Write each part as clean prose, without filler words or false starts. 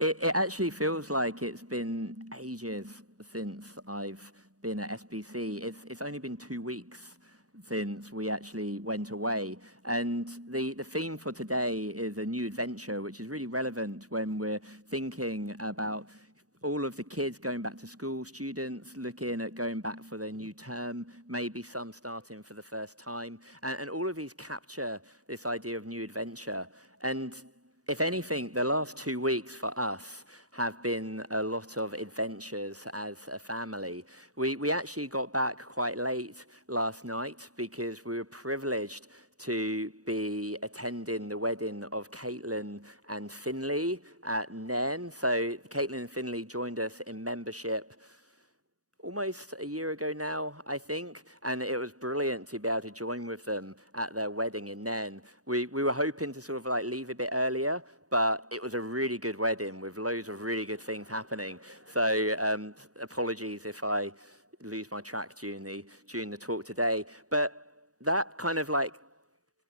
It actually feels like it's been ages since I've been at SBC. It's only been 2 weeks since we actually went away. And the theme for today is a new adventure, which is really relevant when we're thinking about all of the kids going back to school, students looking at going back for their new term, maybe some starting for the first time. And all of these capture this idea of new adventure. And if anything, the last 2 weeks for us have been a lot of adventures as a family. We actually got back quite late last night because we were privileged to be attending the wedding of Caitlin and Finley at Nairn. So Caitlin and Finley joined us in membership almost a year ago now, I think, and it was brilliant to be able to join with them at their wedding in Nairn. We were hoping to sort of like leave a bit earlier, but it was a really good wedding with loads of really good things happening. So apologies if I lose my track during the talk today. But that kind of like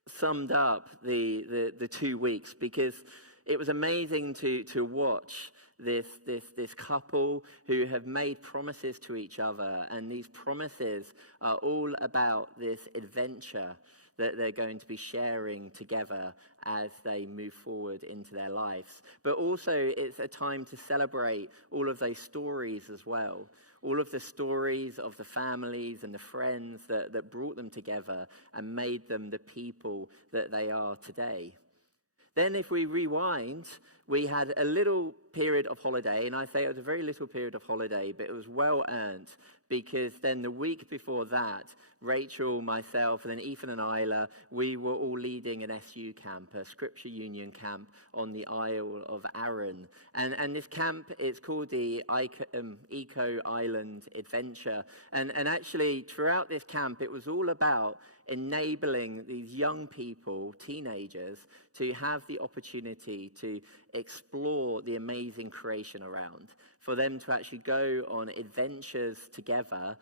summed up the 2 weeks, because it was amazing to watch this couple who have made promises to each other, and these promises are all about this adventure that they're going to be sharing together as they move forward into their lives. But also it's a time to celebrate all of those stories as well, all of the stories of the families and the friends that brought them together and made them the people that they are today. Then if we rewind, we had a little period of holiday, and I say it was a very little period of holiday, but it was well earned, because then the week before that, Rachel, myself, and then Ethan and Isla, we were all leading an SU camp, a Scripture Union camp on the Isle of Arran. And this camp, it's called the Eco Island Adventure. And actually, throughout this camp, it was all about enabling these young people, teenagers, to have the opportunity to explore the amazing creation around, for them to actually go on adventures together,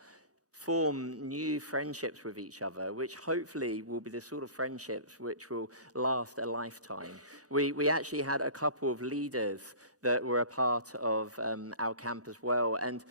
form new friendships with each other, which hopefully will be the sort of friendships which will last a lifetime. We actually had a couple of leaders that were a part of our camp as well, and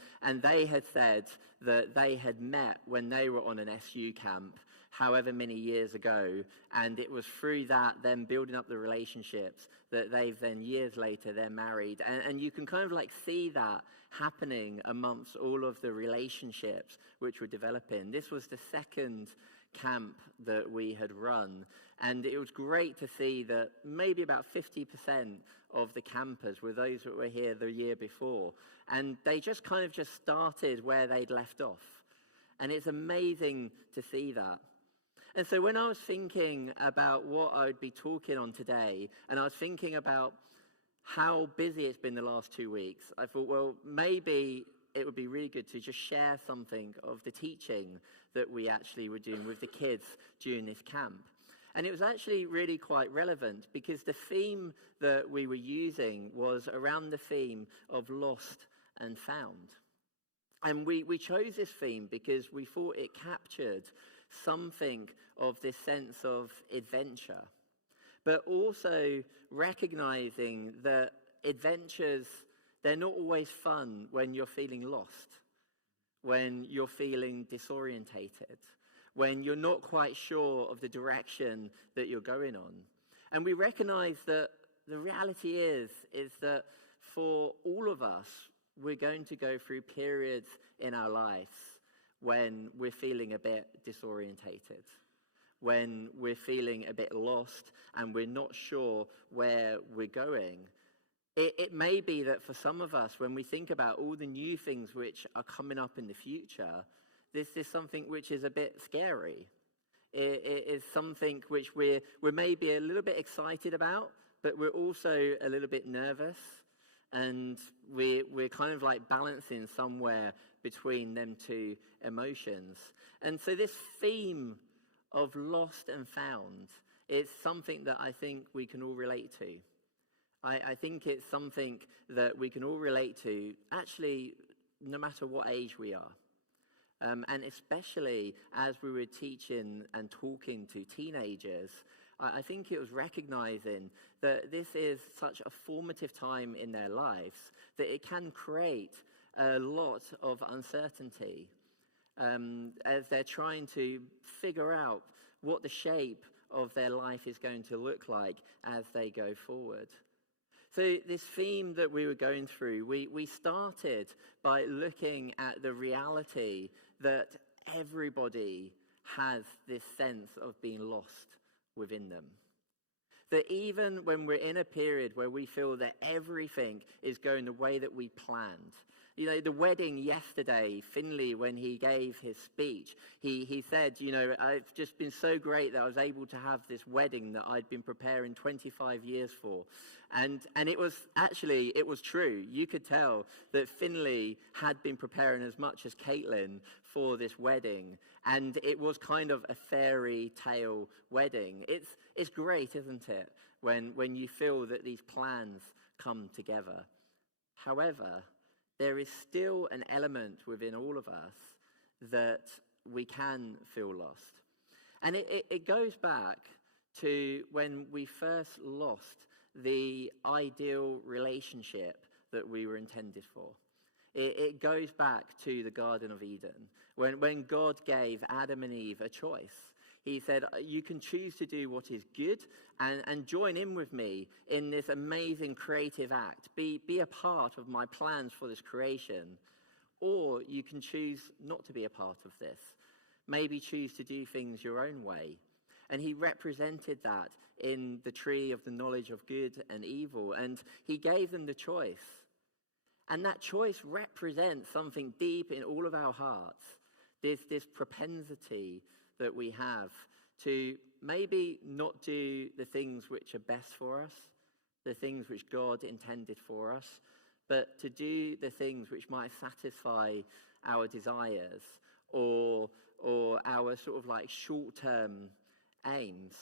they had said that they had met when they were on an SU camp however many years ago, and it was through that, them building up the relationships, that they've then years later, they're married. And you can kind of like see that happening amongst all of the relationships which were developing. This was the second camp that we had run, and it was great to see that maybe about 50% of the campers were those that were here the year before, and they just kind of just started where they'd left off. And it's amazing to see that. And so when I was thinking about what I would be talking on today, and I was thinking about how busy it's been the last 2 weeks, I thought, well, maybe it would be really good to just share something of the teaching that we actually were doing with the kids during this camp. And it was actually really quite relevant, because the theme that we were using was around the theme of lost and found. And we chose this theme because we thought it captured something of this sense of adventure, but also recognizing that adventures, they're not always fun when you're feeling lost, when you're feeling disorientated, when you're not quite sure of the direction that you're going on. And we recognize that the reality is that for all of us, we're going to go through periods in our lives when we're feeling a bit disorientated, when we're feeling a bit lost and we're not sure where we're going. It may be that for some of us, when we think about all the new things which are coming up in the future, this is something which is a bit scary. It is something which we're maybe a little bit excited about, but we're also a little bit nervous. And we're kind of like balancing somewhere between them two emotions. And so this theme of lost and found is something that I think we can all relate to. I think it's something that we can all relate to, actually, no matter what age we are. And especially as we were teaching and talking to teenagers, I think it was recognizing that this is such a formative time in their lives that it can create a lot of uncertainty as they're trying to figure out what the shape of their life is going to look like as they go forward. So this theme that we were going through, we started by looking at the reality that everybody has this sense of being lost within them. That even when we're in a period where we feel that everything is going the way that we planned. You know, the wedding yesterday, Finley, when he gave his speech, he said, you know, it's just been so great that I was able to have this wedding that I'd been preparing 25 years for. And it was true. You could tell that Finley had been preparing as much as Caitlin for this wedding. And it was kind of a fairy tale wedding. It's great, isn't it, when you feel that these plans come together. However, there is still an element within all of us that we can feel lost. And it goes back to when we first lost the ideal relationship that we were intended for. It goes back to the Garden of Eden, when God gave Adam and Eve a choice. He said, you can choose to do what is good and join in with me in this amazing creative act. Be a part of my plans for this creation. Or you can choose not to be a part of this. Maybe choose to do things your own way. And he represented that in the tree of the knowledge of good and evil. And he gave them the choice. And that choice represents something deep in all of our hearts. This propensity that we have to maybe not do the things which are best for us, the things which God intended for us, but to do the things which might satisfy our desires or our sort of like short-term aims.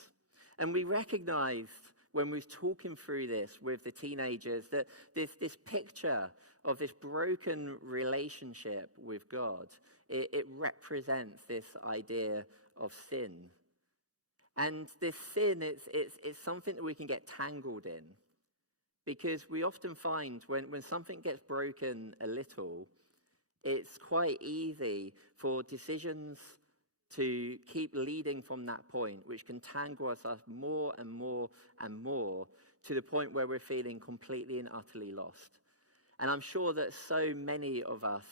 And we recognized when we was talking through this with the teenagers that this picture of this broken relationship with God, it represents this idea of sin. And this sin, it's something that we can get tangled in. Because we often find when something gets broken a little, it's quite easy for decisions to keep leading from that point, which can tangle us up more and more and more to the point where we're feeling completely and utterly lost. And I'm sure that so many of us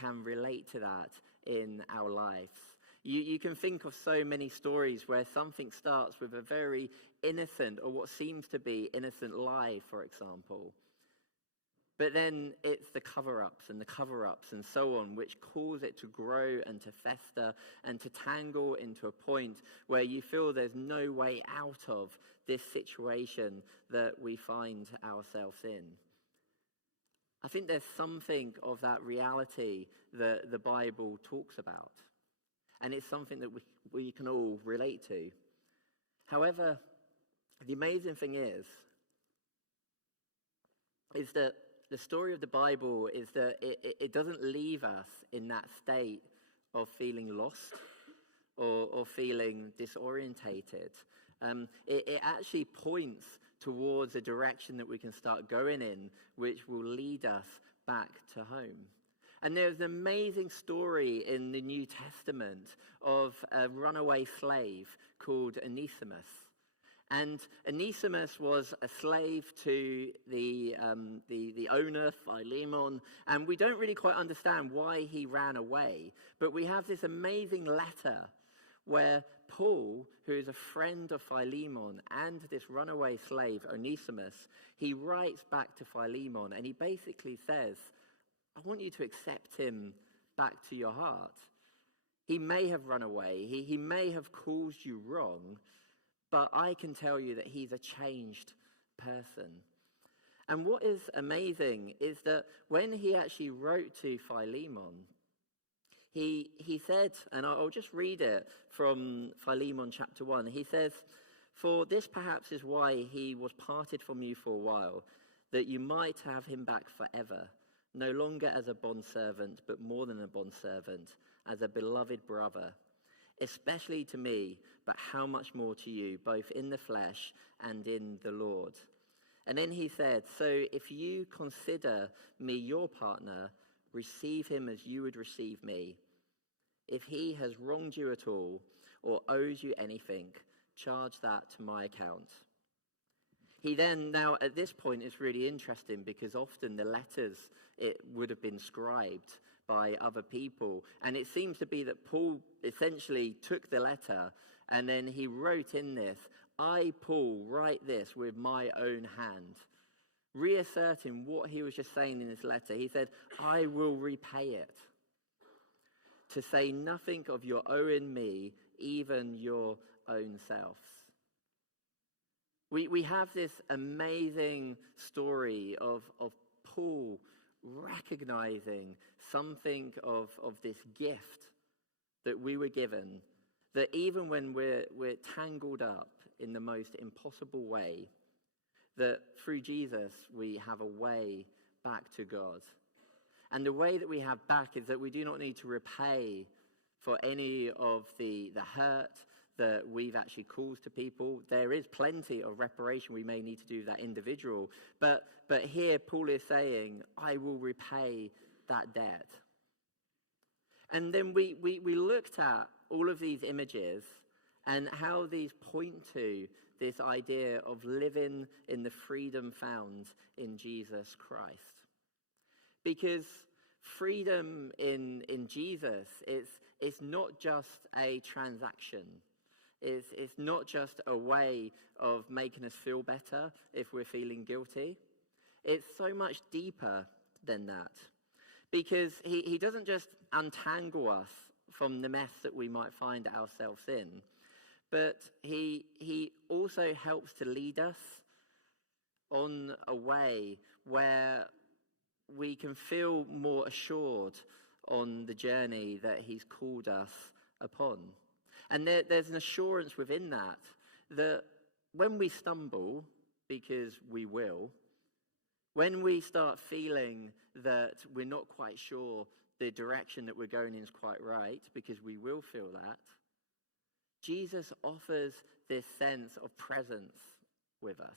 can relate to that in our lives. You can think of so many stories where something starts with a very innocent or what seems to be innocent lie, for example. But then it's the cover-ups and so on, which cause it to grow and to fester and to tangle into a point where you feel there's no way out of this situation that we find ourselves in. I think there's something of that reality that the Bible talks about. And it's something that we can all relate to. However, the amazing thing is that the story of the Bible is that it doesn't leave us in that state of feeling lost or feeling disorientated. It actually points towards a direction that we can start going in, which will lead us back to home. And there's an amazing story in the New Testament of a runaway slave called Onesimus. And Onesimus was a slave to the owner, Philemon, and we don't really quite understand why he ran away. But we have this amazing letter where Paul, who is a friend of Philemon and this runaway slave, Onesimus, he writes back to Philemon and he basically says, I want you to accept him back to your heart. He may have run away. He may have caused you wrong, but I can tell you that he's a changed person. And what is amazing is that when he actually wrote to Philemon, he said, and I'll just read it from Philemon chapter 1. He says, for this perhaps is why he was parted from you for a while, that you might have him back forever. No longer as a bondservant, but more than a bondservant, as a beloved brother. especially to me, but how much more to you, both in the flesh and in the Lord. And then he said, so if you consider me your partner, receive him as you would receive me. If he has wronged you at all or owes you anything, charge that to my account. He then, now at this point, it's really interesting because often the letters, it would have been scribed by other people. And it seems to be that Paul essentially took the letter and then he wrote in this, I, Paul, write this with my own hand, reasserting what he was just saying in this letter. He said, I will repay it, to say nothing of your owing me, even your own selves. We have this amazing story of Paul recognizing something of this gift that we were given, that even when we're tangled up in the most impossible way, that through Jesus we have a way back to God. And the way that we have back is that we do not need to repay for any of the hurt that we've actually caused to people. There is plenty of reparation we may need to do with that individual. But here Paul is saying, I will repay that debt. And then we looked at all of these images and how these point to this idea of living in the freedom found in Jesus Christ. Because freedom in Jesus is not just a transaction. It's not just a way of making us feel better if we're feeling guilty. It's so much deeper than that. Because he doesn't just untangle us from the mess that we might find ourselves in, but he also helps to lead us on a way where we can feel more assured on the journey that he's called us upon. And there's an assurance within that when we stumble, because we will, when we start feeling that we're not quite sure the direction that we're going in is quite right, because we will feel that, Jesus offers this sense of presence with us.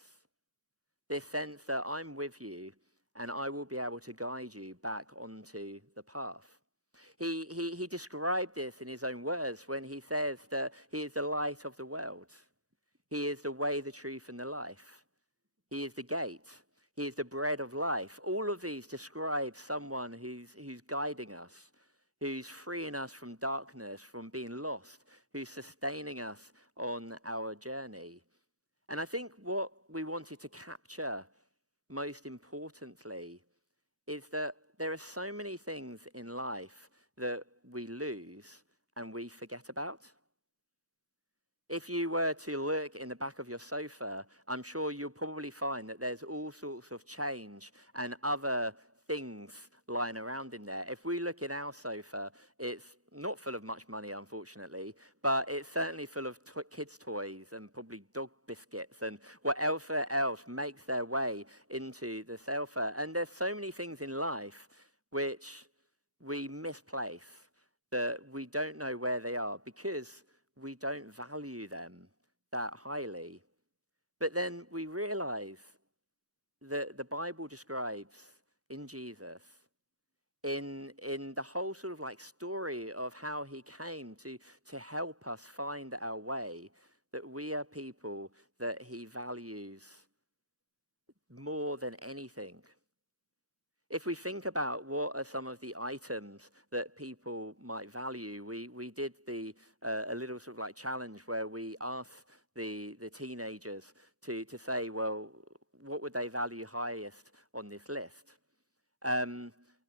This sense that I'm with you and I will be able to guide you back onto the path. He described this in his own words when he says that he is the light of the world. He is the way, the truth, and the life. He is the gate. He is the bread of life. All of these describe someone who's guiding us, who's freeing us from darkness, from being lost, who's sustaining us on our journey. And I think what we wanted to capture most importantly is that there are so many things in life that we lose and we forget about. If you were to look in the back of your sofa, I'm sure you'll probably find that there's all sorts of change and other things lying around in there. If we look in our sofa, it's not full of much money, unfortunately, but it's certainly full of kids' toys and probably dog biscuits and whatever else makes their way into the sofa. And there's so many things in life which we misplace, that we don't know where they are because we don't value them that highly. But then we realize that the Bible describes in Jesus, in the whole sort of like story of how he came to help us find our way, that we are people that he values more than anything. If we think about what are some of the items that people might value, we did a little sort of like challenge where we asked the teenagers to say, well, what would they value highest on this list?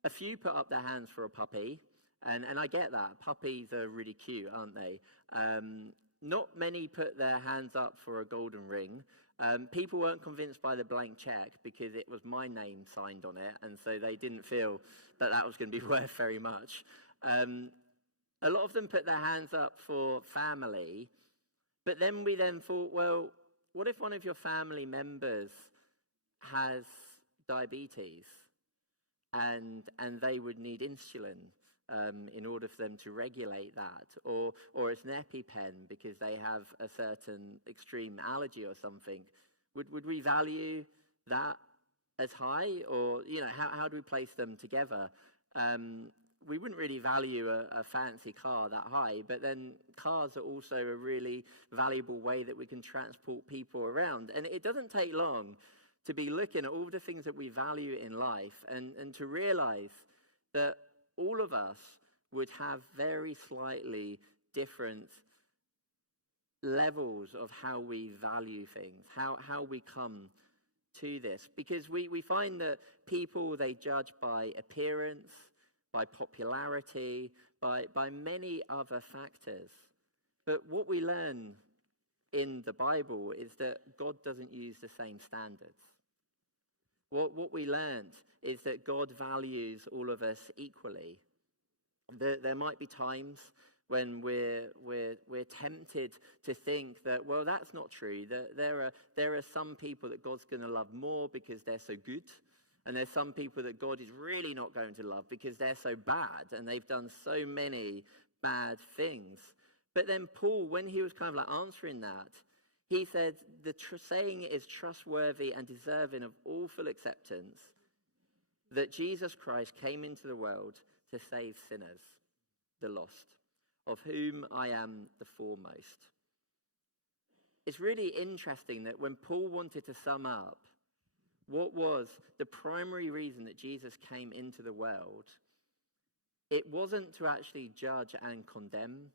A few put up their hands for a puppy, and I get that. Puppies are really cute, aren't they? Not many put their hands up for a golden ring. People weren't convinced by the blank check because it was my name signed on it, and so they didn't feel that was going to be worth very much. A lot of them put their hands up for family, but then we thought, well, what if one of your family members has diabetes and they would need insulin in order for them to regulate that, or it's an EpiPen because they have a certain extreme allergy or something. Would we value that as high, or how do we place them together? We wouldn't really value a fancy car that high, but then cars are also a really valuable way that we can transport people around. And it doesn't take long to be looking at all the things that we value in life and to realize that all of us would have very slightly different levels of how we value things, how we come to this. Because we find that people, they judge by appearance, by popularity, by many other factors. But what we learn in the Bible is that God doesn't use the same standards. What we learned is that God values all of us equally. There might be times when we're tempted to think that, well, that's not true. That there are some people that God's going to love more because they're so good, and there's some people that God is really not going to love because they're so bad and they've done so many bad things. But then Paul, when he was kind of like answering that, he said the saying is trustworthy and deserving of all full acceptance, that Jesus Christ came into the world to save sinners, the lost, of whom I am the foremost. It's really interesting that when Paul wanted to sum up what was the primary reason that Jesus came into the world, it wasn't to actually judge and condemn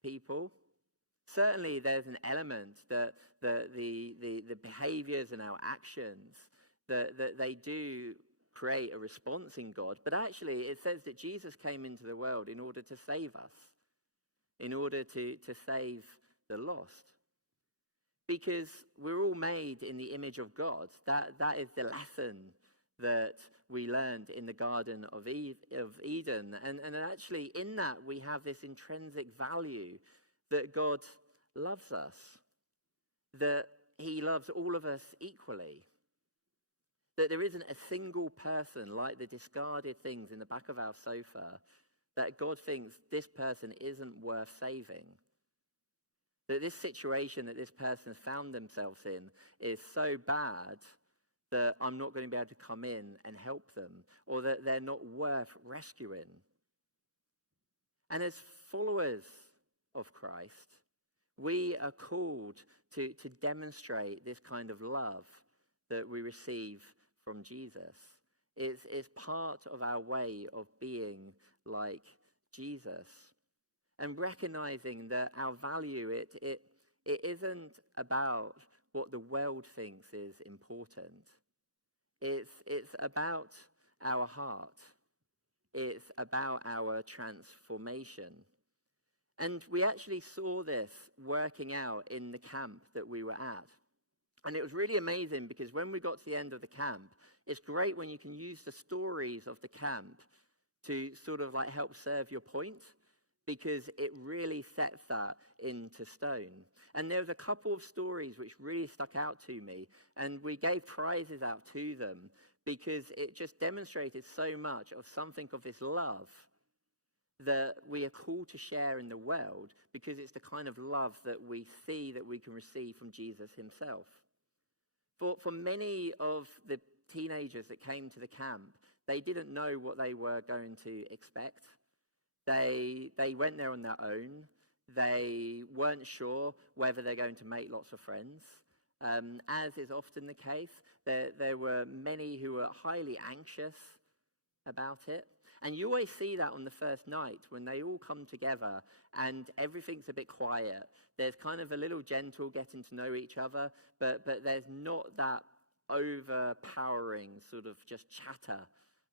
people. Certainly there's an element that the behaviors and our actions, that they do create a response in God. But actually it says that Jesus came into the world in order to save us, in order to save the lost. Because we're all made in the image of God. That is the lesson that we learned in the Garden of Eden. And actually in that we have this intrinsic value that God loves us, that he loves all of us equally, that there isn't a single person like the discarded things in the back of our sofa that God thinks this person isn't worth saving. That this situation that this person has found themselves in is so bad that I'm not going to be able to come in and help them, or that they're not worth rescuing. And as followers of Christ, we are called to demonstrate this kind of love that we receive from Jesus. It's part of our way of being like Jesus. And recognizing that our value, it isn't about what the world thinks is important. It's about our heart. It's about our transformation. And we actually saw this working out in the camp that we were at. And it was really amazing because when we got to the end of the camp, it's great when you can use the stories of the camp to sort of like help serve your point, because it really sets that into stone. And there was a couple of stories which really stuck out to me, and we gave prizes out to them because it just demonstrated so much of something of this love that we are called to share in the world, because it's the kind of love that we see that we can receive from Jesus himself. For many of the teenagers that came to the camp, they didn't know what they were going to expect. They went there on their own. They weren't sure whether they're going to make lots of friends. As is often the case, there were many who were highly anxious about it. And you always see that on the first night when they all come together and everything's a bit quiet. There's kind of a little gentle getting to know each other, but there's not that overpowering sort of just chatter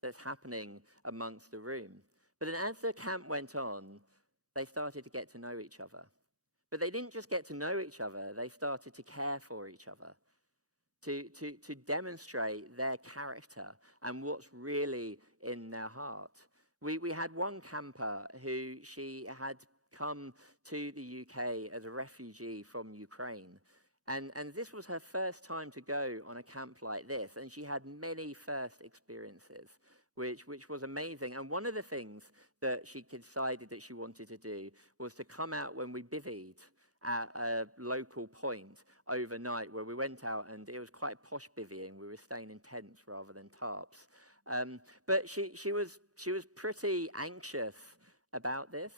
that's happening amongst the room. But then as the camp went on, they started to get to know each other. But they didn't just get to know each other, they started to care for each other, to demonstrate their character and what's really in their heart. We had one camper who she had come to the UK as a refugee from Ukraine. And this was her first time to go on a camp like this. And she had many first experiences which was amazing. And one of the things that she decided that she wanted to do was to come out when we bivvied at a local point overnight, where we went out, and it was quite posh bivvying. We were staying in tents rather than tarps. But she was pretty anxious about this.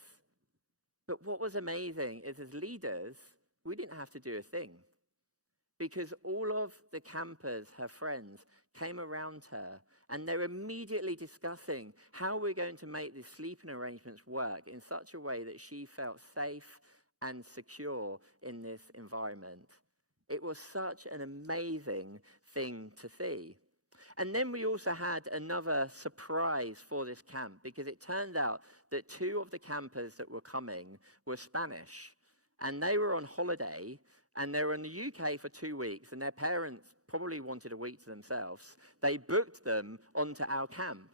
But what was amazing is, as leaders, we didn't have to do a thing, because all of the campers, her friends, came around her, and they're immediately discussing how we're going to make the sleeping arrangements work in such a way that she felt safe and secure in this environment. It was such an amazing thing to see. And then we also had another surprise for this camp, because it turned out that 2 of the campers that were coming were Spanish, and they were on holiday, and they were in the UK for 2 weeks, and their parents probably wanted a week to themselves. They booked them onto our camp.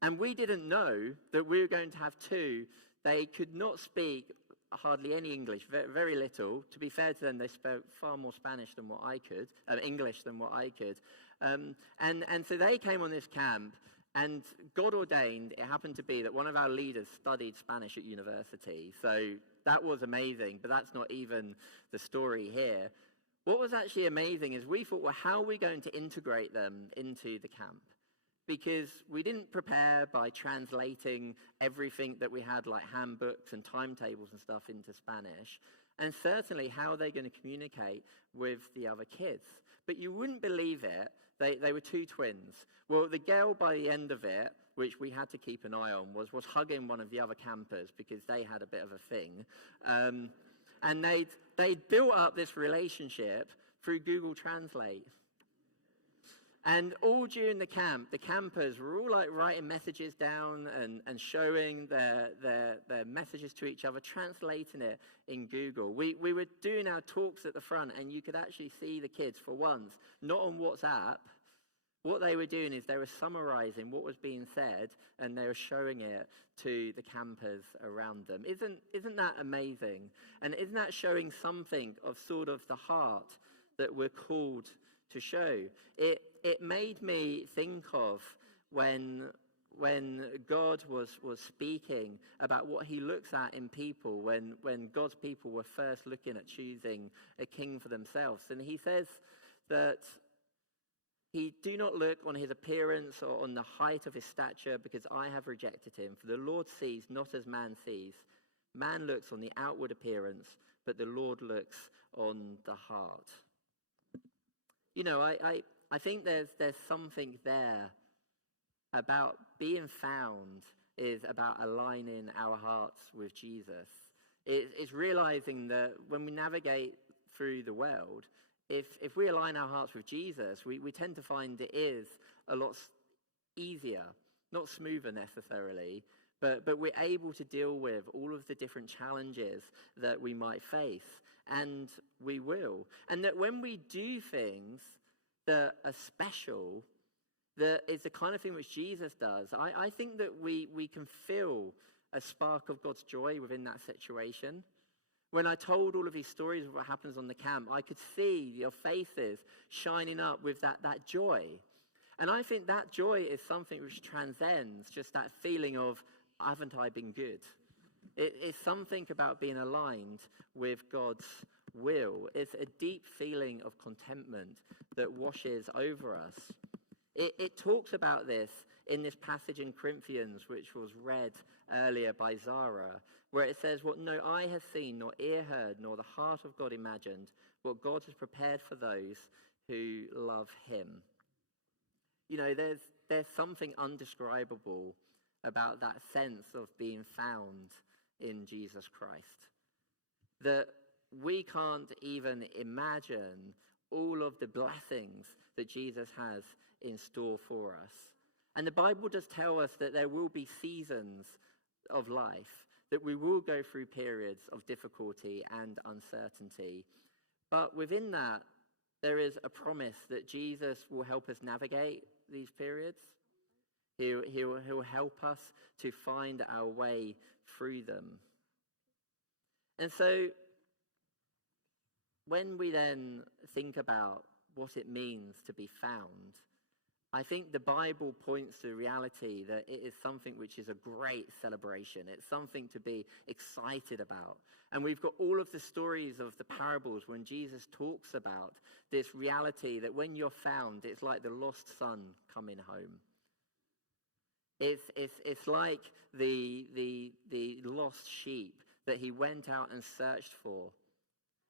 And we didn't know that we were going to have 2. They could not speak hardly any English, very little. To be fair to them, they spoke far more Spanish than what I could, English than what I could. And so they came on this camp, and God ordained, it happened to be that one of our leaders studied Spanish at university. So that was amazing, but that's not even the story here. What was actually amazing is we thought, well, how are we going to integrate them into the camp? Because we didn't prepare by translating everything that we had, like handbooks and timetables and stuff, into Spanish. And certainly, how are they going to communicate with the other kids? But you wouldn't believe it, they were 2 twins. Well, the girl, by the end of it, which we had to keep an eye on, was hugging one of the other campers, because they had a bit of a thing. And they'd built up this relationship through Google Translate. And all during the camp, the campers were all like writing messages down and showing their messages to each other, translating it in Google. We were doing our talks at the front, and you could actually see the kids, for once, not on WhatsApp. What they were doing is they were summarizing what was being said, and they were showing it to the campers around them. Isn't that amazing? And isn't that showing something of sort of the heart that we're called to show? It made me think of when God was speaking about what he looks at in people, when God's people were first looking at choosing a king for themselves. And he says that he do not look on his appearance or on the height of his stature, because I have rejected him. For the Lord sees not as man sees. Man looks on the outward appearance, but the Lord looks on the heart. You know, I think there's something there about being found is about aligning our hearts with Jesus. It's realizing that when we navigate through the world, if we align our hearts with Jesus, we tend to find it is a lot easier, not smoother necessarily, but we're able to deal with all of the different challenges that we might face, and we will. And that when we do things that are special, that is the kind of thing which Jesus does, I think that we can feel a spark of God's joy within that situation. When I told all of these stories of what happens on the camp, I could see your faces shining up with that joy. And I think that joy is something which transcends just that feeling of, haven't I been good? It's something about being aligned with God's will. It's a deep feeling of contentment that washes over us. It talks about this in this passage in Corinthians, which was read earlier by Zara, where it says, what no eye has seen, nor ear heard, nor the heart of God imagined, what God has prepared for those who love him. You know, there's something undescribable about that sense of being found in Jesus Christ, that we can't even imagine all of the blessings that Jesus has in store for us. And the Bible does tell us that there will be seasons of life, that we will go through periods of difficulty and uncertainty. But within that, there is a promise that Jesus will help us navigate these periods. He'll help us to find our way through them. And so, when we then think about what it means to be found, I think the Bible points to the reality that it is something which is a great celebration. It's something to be excited about. And we've got all of the stories of the parables when Jesus talks about this reality that when you're found, it's like the lost son coming home. It's like the lost sheep that he went out and searched for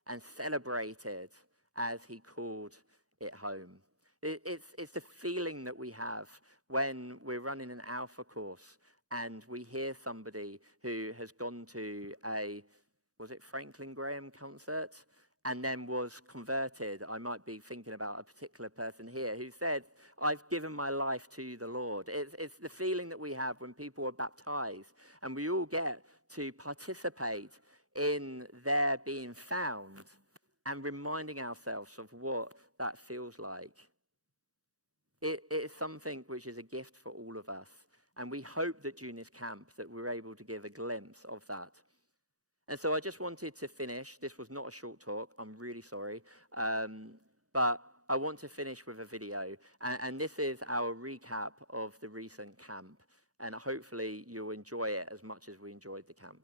and celebrated as he called it home. It's the feeling that we have when we're running an Alpha course and we hear somebody who has gone to was it Franklin Graham concert and then was converted. I might be thinking about a particular person here who said, I've given my life to the Lord. It's the feeling that we have when people are baptized and we all get to participate in their being found and reminding ourselves of what that feels like. It is something which is a gift for all of us. And we hope that during this camp that we're able to give a glimpse of that. And so I just wanted to finish. This was not a short talk. I'm really sorry. But I want to finish with a video. And this is our recap of the recent camp. And hopefully you'll enjoy it as much as we enjoyed the camp.